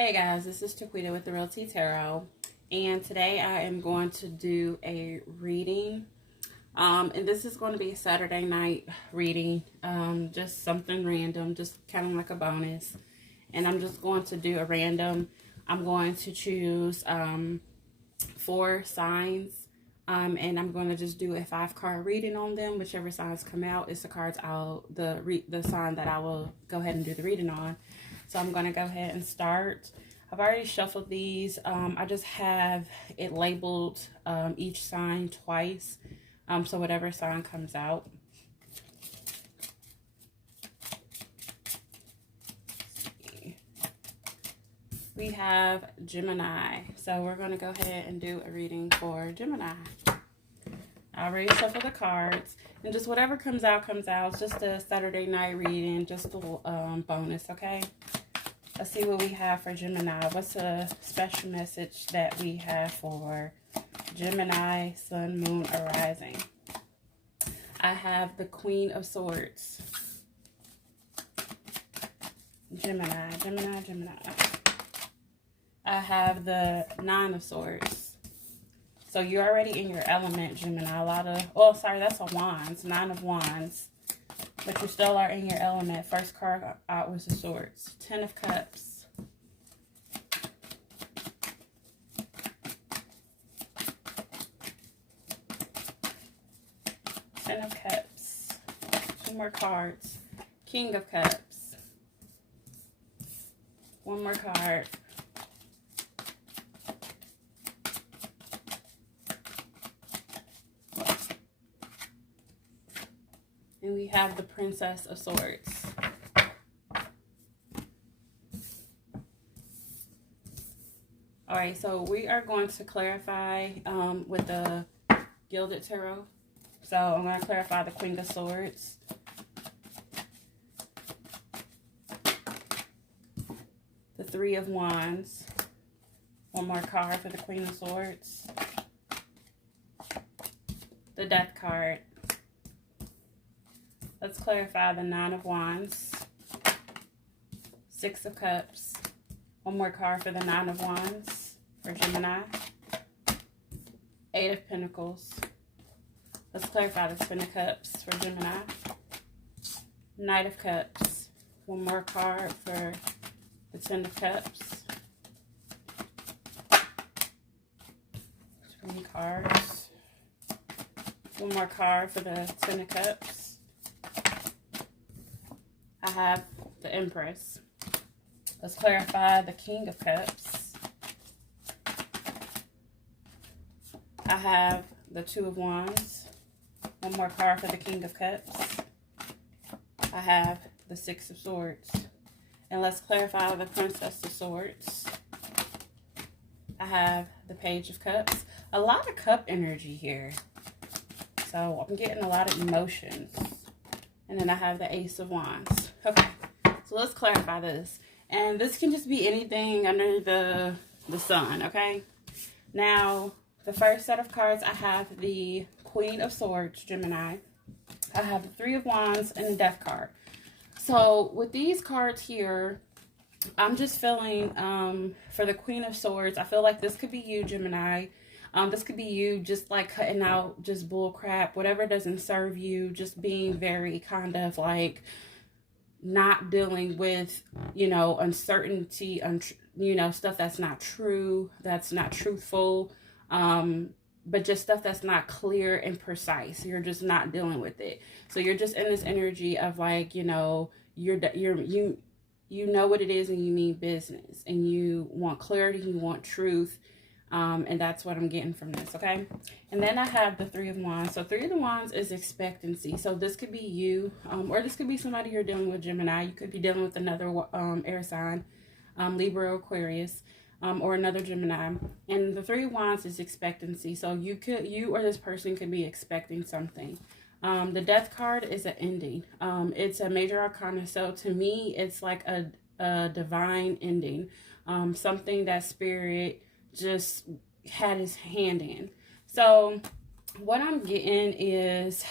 Hey guys, this is Taquita with the Real Tea Tarot, and today I am going to do a reading, and this is going to be a Saturday night reading, just something random, just kind of like a bonus, and I'm just going to do a random. I'm going to choose 4 signs, and I'm going to just do a 5-card reading on them. Whichever signs come out is the cards the sign that I will go ahead and do the reading on. So I'm going to go ahead and start. I've already shuffled these. I just have it labeled each sign twice. So whatever sign comes out. We have Gemini. So we're going to go ahead and do a reading for Gemini. I already shuffled the cards. And just whatever comes out, comes out. It's just a Saturday night reading. Just a little bonus, okay? Let's see what we have for Gemini. What's a special message that we have for Gemini, Sun, Moon, Arising? I have the Queen of Swords. Gemini, Gemini, Gemini. I have the 9 of Swords. So you're already in your element, Gemini. That's a Wands, 9 of Wands. But you still are in your element. First card out was the Swords. 10 of Cups. Ten of Cups. 2 more cards. King of Cups. 1 more card. And we have the Princess of Swords. Alright, so we are going to clarify with the Gilded Tarot. So I'm going to clarify the Queen of Swords. The 3 of Wands. 1 more card for the Queen of Swords. The Death card. Let's clarify the 9 of Wands, 6 of Cups, 1 more card for the 9 of Wands for Gemini, 8 of Pentacles. Let's clarify the 10 of Cups for Gemini, Knight of Cups, 1 more card for the 10 of Cups, 20 cards, 1 more card for the 10 of Cups. I have the Empress. Let's clarify the King of Cups. I have the 2 of Wands. 1 more card for the King of Cups. I have the 6 of Swords. And let's clarify the Princess of Swords. I have the Page of Cups. A lot of cup energy here. So I'm getting a lot of emotions. And then I have the Ace of Wands. Okay, so let's clarify this. And this can just be anything under the sun, okay? Now, the first set of cards, I have the Queen of Swords, Gemini. I have the 3 of Wands and the Death card. So, with these cards here, I'm just feeling, for the Queen of Swords, I feel like this could be you, Gemini. This could be you just like cutting out just bull crap, whatever doesn't serve you, just being very kind of like not dealing with, uncertainty, stuff that's not true, that's not truthful, but just stuff that's not clear and precise. You're just not dealing with it. So you're just in this energy of like, you know what it is and you mean business and you want clarity, you want truth. And that's what I'm getting from this, okay? And then I have the 3 of Wands. So 3 of the Wands is expectancy. So this could be you, or this could be somebody you're dealing with, Gemini. You could be dealing with another air sign, Libra or Aquarius, or another Gemini. And the 3 of Wands is expectancy. So you or this person could be expecting something. The Death card is an ending. It's a major arcana. So to me, it's like a divine ending. Something that spirit just had his hand in. So what I'm getting is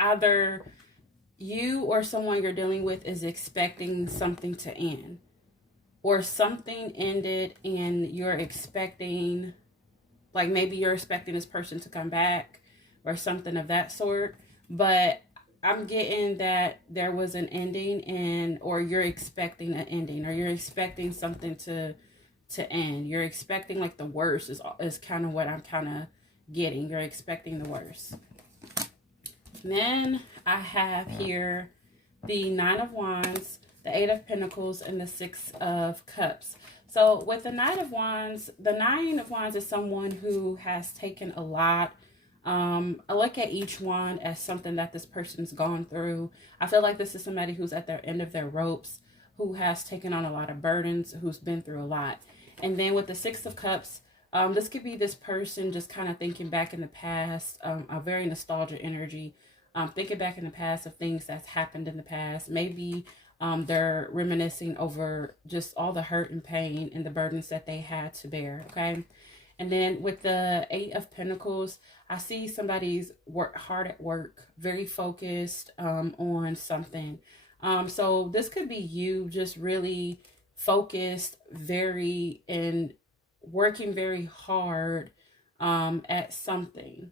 either you or someone you're dealing with is expecting something to end. or something ended and you're expecting, like maybe you're expecting this person to come back or something of that sort. But I'm getting that there was an ending, and or you're expecting an ending, or you're expecting something to end. You're expecting like the worst is kind of what I'm kind of getting. You're expecting the worst. And then I have here the Nine of Wands, the Eight of Pentacles, and the Six of Cups. So with the Nine of Wands is someone who has taken a lot. I look at each wand as something that this person's gone through. I feel like this is somebody who's at their end of their ropes, who has taken on a lot of burdens, who's been through a lot. And then with the Six of Cups, this could be this person just kind of thinking back in the past, a very nostalgic energy, thinking back in the past of things that's happened in the past. Maybe they're reminiscing over just all the hurt and pain and the burdens that they had to bear, okay? And then with the Eight of Pentacles, I see somebody's hard at work, very focused on something. So this could be you just really focused, and working very hard at something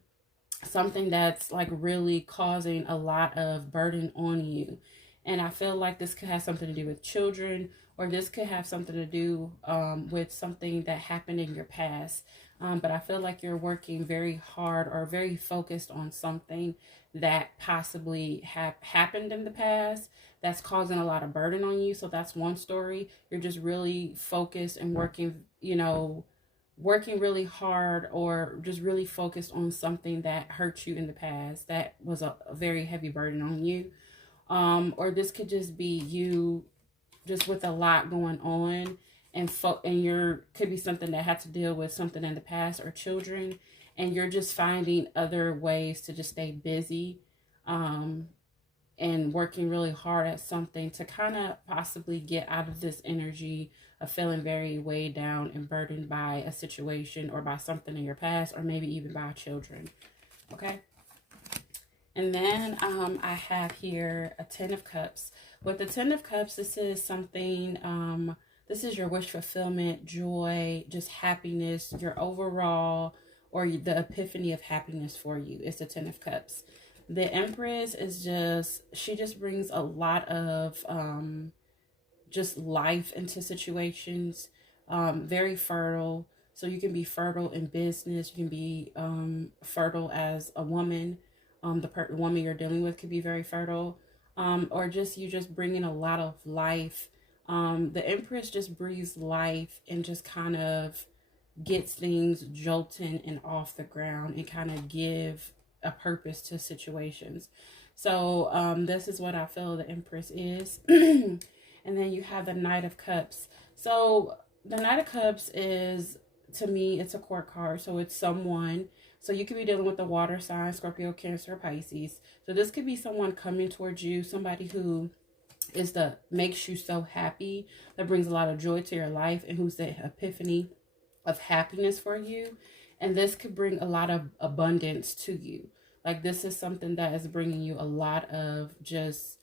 that's like really causing a lot of burden on you. And I feel like this could have something to do with children, or this could have something to do with something that happened in your past. But I feel like you're working very hard or very focused on something that possibly happened in the past that's causing a lot of burden on you. So that's one story. You're just really focused and working, working really hard, or just really focused on something that hurt you in the past that was a very heavy burden on you. Or this could just be you just with a lot going on, and could be something that had to deal with something in the past or children, and you're just finding other ways to just stay busy and working really hard at something to kind of possibly get out of this energy of feeling very weighed down and burdened by a situation or by something in your past, or maybe even by children. Okay. And then I have here a Ten of Cups. With the Ten of Cups, this is something, this is your wish fulfillment, joy, just happiness, your overall, or the epiphany of happiness for you. It's the Ten of Cups. The Empress is she just brings a lot of just life into situations, very fertile. So you can be fertile in business. You can be fertile as a woman. The woman you're dealing with could be very fertile, or you just bring in a lot of life. The Empress just breathes life and just kind of gets things jolting and off the ground, and kind of give a purpose to situations. So this is what I feel the Empress is. And then you have the Knight of Cups. So the Knight of Cups is, to me, it's a court card. So it's someone. So you could be dealing with the water sign, Scorpio, Cancer, Pisces. So this could be someone coming towards you, somebody who makes you so happy, that brings a lot of joy to your life, and who's the epiphany of happiness for you. And this could bring a lot of abundance to you. Like, this is something that is bringing you a lot of just,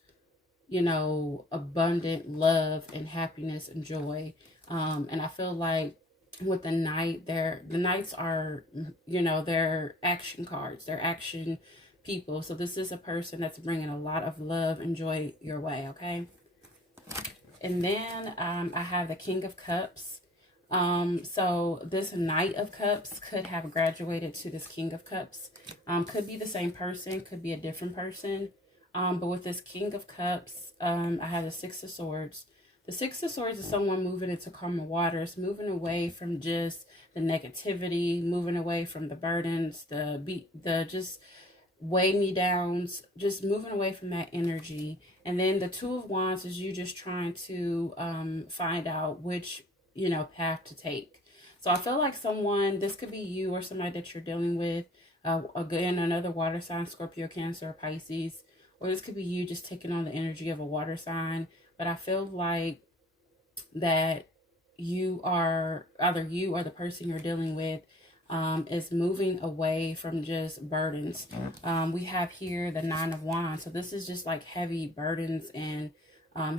abundant love and happiness and joy. And I feel like with the Knight, the Knights are, they're action cards. They're action people. So this is a person that's bringing a lot of love and joy your way, okay? And then I have the King of Cups. So this Knight of Cups could have graduated to this King of Cups. Could be the same person, could be a different person. But with this King of Cups, I have the Six of Swords. The Six of Swords is someone moving into calmer waters, moving away from just the negativity, moving away from the burdens, the just weigh me downs, just moving away from that energy. And then the Two of Wands is you just trying to find out which path to take. So I feel like this could be you or somebody that you're dealing with, again, another water sign, Scorpio, Cancer, or Pisces, or this could be you just taking on the energy of a water sign. But I feel like that either you or the person you're dealing with is moving away from just burdens. We have here the Nine of Wands. So this is just like heavy burdens and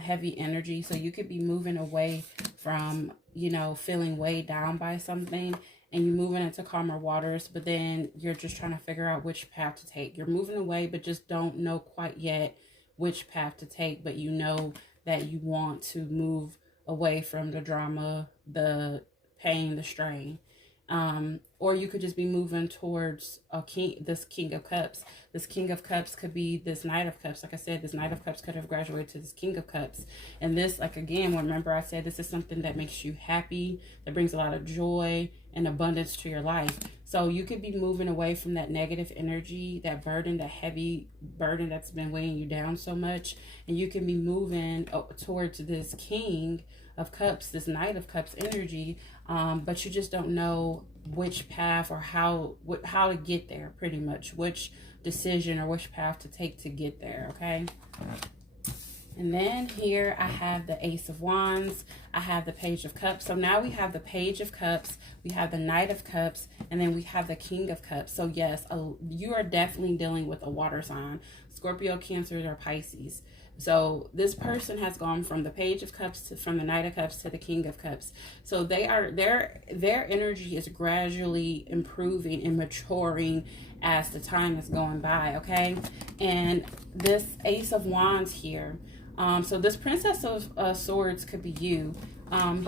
heavy energy. So you could be moving away from, you know, feeling weighed down by something, and you're moving into calmer waters, but then you're just trying to figure out which path to take. You're moving away, but just don't know quite yet which path to take, but you know that you want to move away from the drama, the pain, the strain. Or you could just be moving towards this King of Cups. This King of Cups could be this Knight of Cups. Like I said, this Knight of Cups could have graduated to this King of Cups. And this, like, again, remember I said this is something that makes you happy, that brings a lot of joy and abundance to your life. So you could be moving away from that negative energy, that burden, that heavy burden that's been weighing you down so much. And you can be moving towards this King of Cups, this Knight of Cups energy, but you just don't know which path or how to get there, pretty much, which decision or which path to take to get there. Okay. And then here I have the Ace of Wands. I have the Page of Cups. So now we have the Page of Cups, we have the Knight of Cups, and then we have the King of Cups. So yes, you are definitely dealing with a water sign, Scorpio, Cancer, or Pisces. So this person has gone from the Page of Cups from the Knight of Cups to the King of Cups. So their energy is gradually improving and maturing as the time is going by. Okay. And this Ace of Wands here, so this Princess of Swords could be you.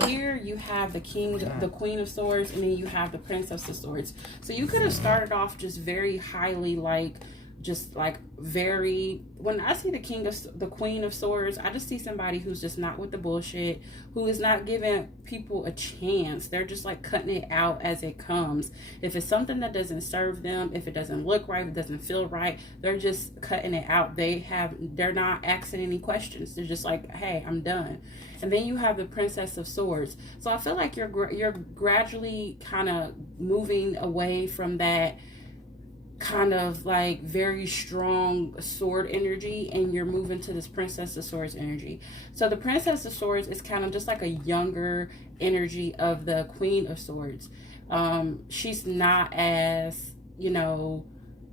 Here you have the Queen of Swords, and then you have the Princess of Swords. So you could have started off just very highly, when I see the Queen of Swords, I just see somebody who's just not with the bullshit, who is not giving people a chance. They're just like cutting it out as it comes. If it's something that doesn't serve them, if it doesn't look right, if it doesn't feel right, they're just cutting it out. They're not asking any questions. They're just like, hey, I'm done. And then you have the Princess of Swords. So I feel like you're gradually kind of moving away from that kind of like very strong sword energy, and you're moving to this Princess of Swords energy. So the Princess of Swords is kind of just like a younger energy of the Queen of Swords. She's not as, you know,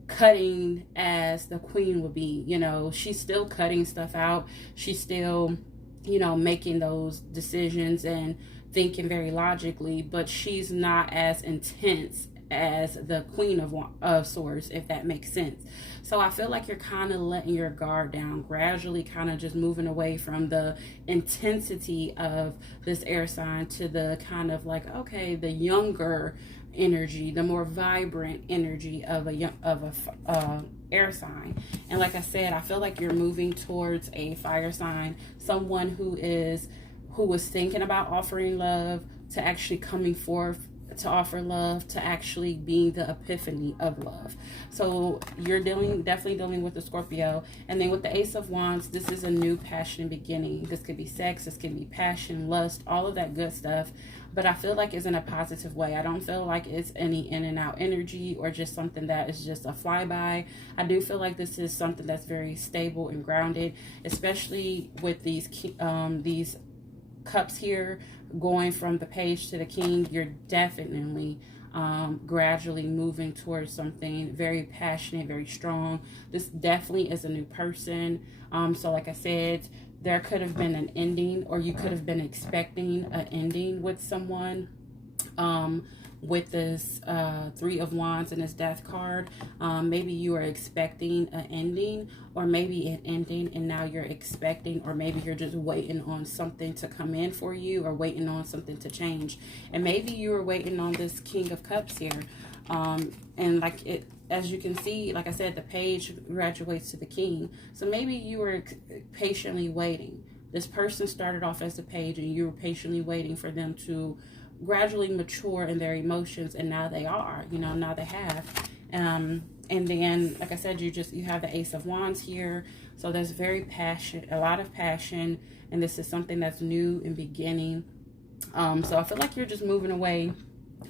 cutting as the Queen would be. You know, she's still cutting stuff out. She's still, you know, making those decisions and thinking very logically, but she's not as intense as the Queen of Swords, if that makes sense. So I feel like you're kind of letting your guard down, gradually kind of just moving away from the intensity of this air sign to the kind of like, okay, the younger energy, the more vibrant energy of a air sign. And like I said, I feel like you're moving towards a fire sign, someone who was thinking about offering love, to actually coming forth to offer love, to actually being the epiphany of love. So you're definitely dealing with the Scorpio. And then with the Ace of Wands, this is a new passion beginning. This could be sex, this could be passion, lust, all of that good stuff. But I feel like it's in a positive way. I don't feel like it's any in and out energy or just something that is just a flyby. I do feel like this is something that's very stable and grounded, especially with these cups here, going from the Page to the King. You're definitely gradually moving towards something very passionate, very strong. This definitely is a new person. So like I said, there could have been an ending, or you could have been expecting an ending with someone. With this Three of Wands and this Death card, maybe you are expecting an ending, or maybe an ending and now you're expecting, or maybe you're just waiting on something to come in for you, or waiting on something to change. And maybe you were waiting on this King of Cups here, and like it, as you can see, like I said, the Page graduates to the King. So maybe you were patiently waiting. This person started off as the Page, and you were patiently waiting for them to gradually mature in their emotions, and now they are, you know, now they have. And then, like I said, you have the Ace of Wands here. So there's a lot of passion, and this is something that's new and beginning. So I feel like you're just moving away.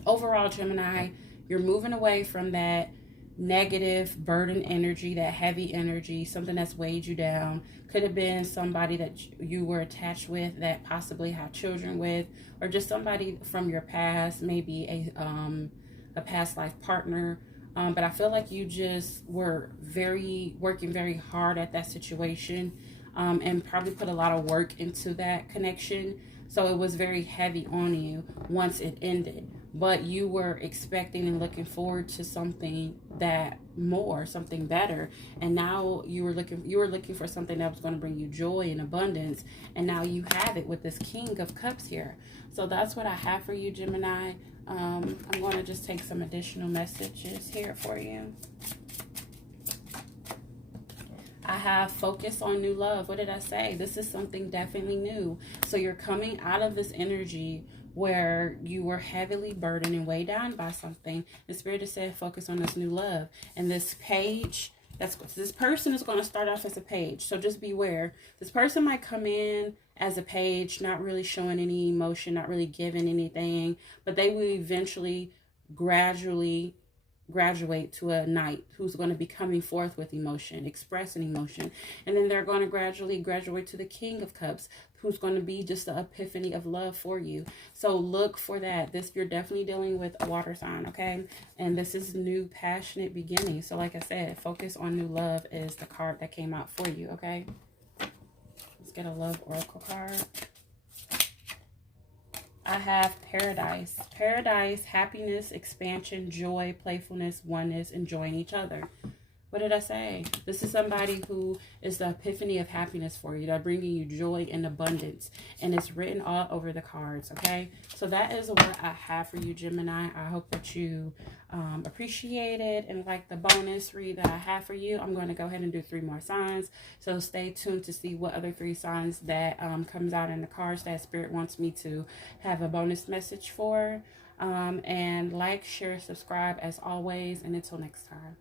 Overall, Gemini, you're moving away from that negative burden energy, that heavy energy, something that's weighed you down. Could have been somebody that you were attached with, that possibly had children with, or just somebody from your past, maybe a past life partner. But I feel like you just were working very hard at that situation, and probably put a lot of work into that connection. So it was very heavy on you once it ended. But you were expecting and looking forward to something something better. And now you were looking for something that was going to bring you joy and abundance. And now you have it with this King of Cups here. So that's what I have for you, Gemini. I'm going to just take some additional messages here for you. I have focus on new love. What did I say? This is something definitely new. So you're coming out of this energy where you were heavily burdened and weighed down by something. The Spirit has said focus on this new love. And this page, this person is going to start off as a page. So just beware. This person might come in as a page, not really showing any emotion, not really giving anything, but they will eventually gradually graduate to a knight who's going to be coming forth with emotion, expressing emotion. And then they're going to gradually graduate to the King of Cups, who's going to be just the epiphany of love for you. So look for that. You're definitely dealing with a water sign, okay? And this is new, passionate beginning. So like I said, focus on new love is the card that came out for you, okay? Let's get a love oracle card. I have paradise. Paradise, happiness, expansion, joy, playfulness, oneness, enjoying each other. What did I say? This is somebody who is the epiphany of happiness for you. They're bringing you joy and abundance. And it's written all over the cards, okay? So that is what I have for you, Gemini. I hope that you appreciate it and like the bonus read that I have for you. I'm going to go ahead and do 3 more signs. So stay tuned to see what other 3 signs that comes out in the cards that Spirit wants me to have a bonus message for. And like, share, subscribe as always. And until next time.